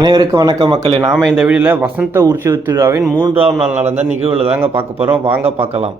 அனைவருக்கும் வணக்கம் மக்களே. நாம் இந்த வீடியோவில் வசந்த உற்சவ திருவிழாவின் 3ஆம் நாள் நடந்த நிகழ்வுகளை தாங்க பார்க்க போகிறோம். வாங்க பார்க்கலாம்.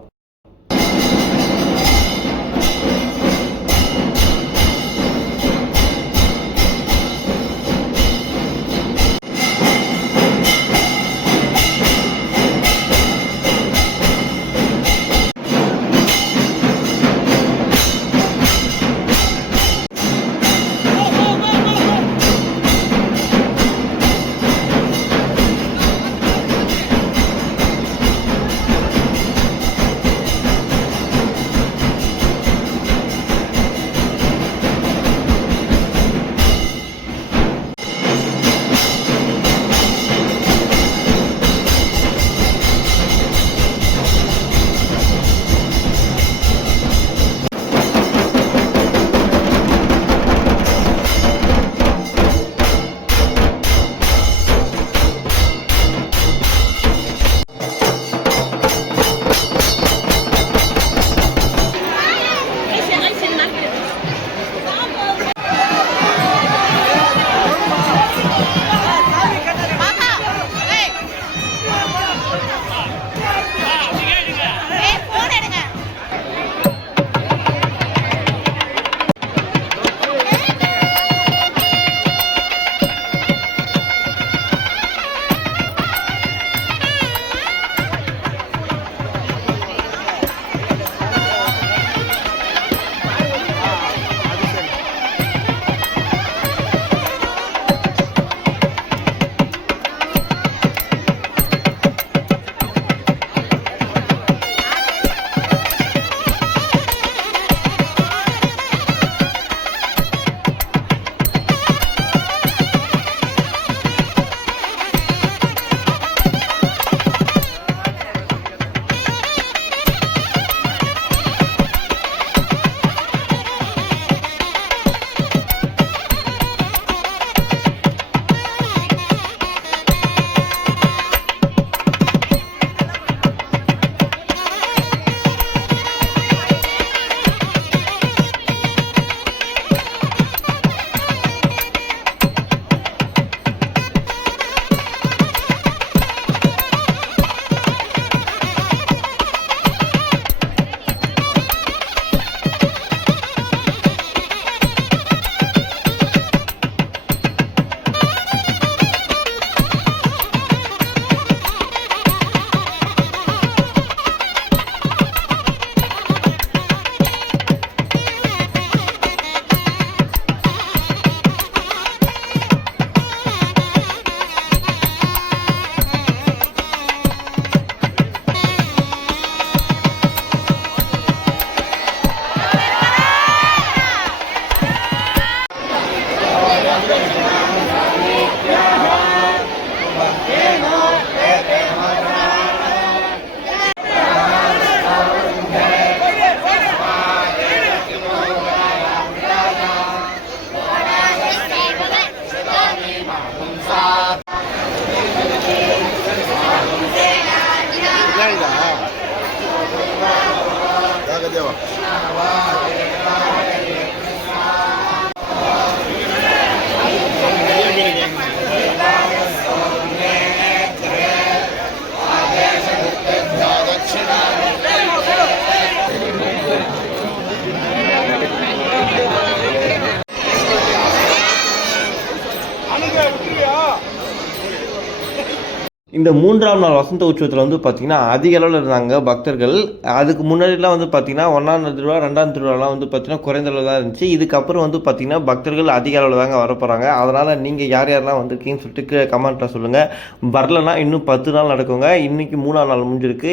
இந்த 3ஆம் நாள் வசந்த உற்சவத்தில் வந்து பார்த்திங்கன்னா அதிக அளவில் இருந்தாங்க பக்தர்கள். அதுக்கு முன்னாடிலாம் வந்து பார்த்திங்கன்னா 1ஆம் திருவிழா 2ஆம் திருவிழாலாம் வந்து பார்த்திங்கன்னா குறைந்த அளவில் தான் இருந்துச்சு. இதுக்கப்புறம் வந்து பார்த்திங்கன்னா பக்தர்கள் அதிக அளவில் தாங்க வரப்போகிறாங்க. அதனால் நீங்கள் யார் யாரெல்லாம் வந்திருக்கீங்கன்னு சொல்லிட்டு கமெண்ட்டில் சொல்லுங்கள். வரலன்னா இன்னும் 10 நாள் நடக்குங்க. இன்றைக்கி 3ஆம் நாள் முடிஞ்சிருக்கு.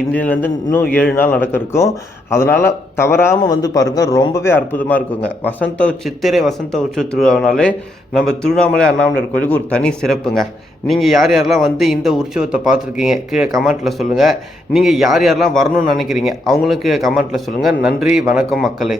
இன்னிலேருந்து இன்னும் 7 நாள் நடக்க இருக்கும். அதனால் தவறாமல் வந்து பாருங்கள், ரொம்பவே அற்புதமாக இருக்குங்க. சித்திரை வசந்த உற்சவ திருவிழாவினாலே நம்ம திருவண்ணாமலை அண்ணாமலையார் கோயிலுக்கு ஒரு தனி சிறப்புங்க. நீங்கள் யார் யாரெல்லாம் வந்து இந்த உற்சவத்தை பார்த்துருக்கீங்க கீழே கமெண்ட்டில் சொல்லுங்கள். நீங்கள் யார் யாரெல்லாம் வரணும்னு நினைக்கிறீங்க அவங்களும் கீழே கமெண்ட்டில் சொல்லுங்கள். நன்றி, வணக்கம் மக்களே.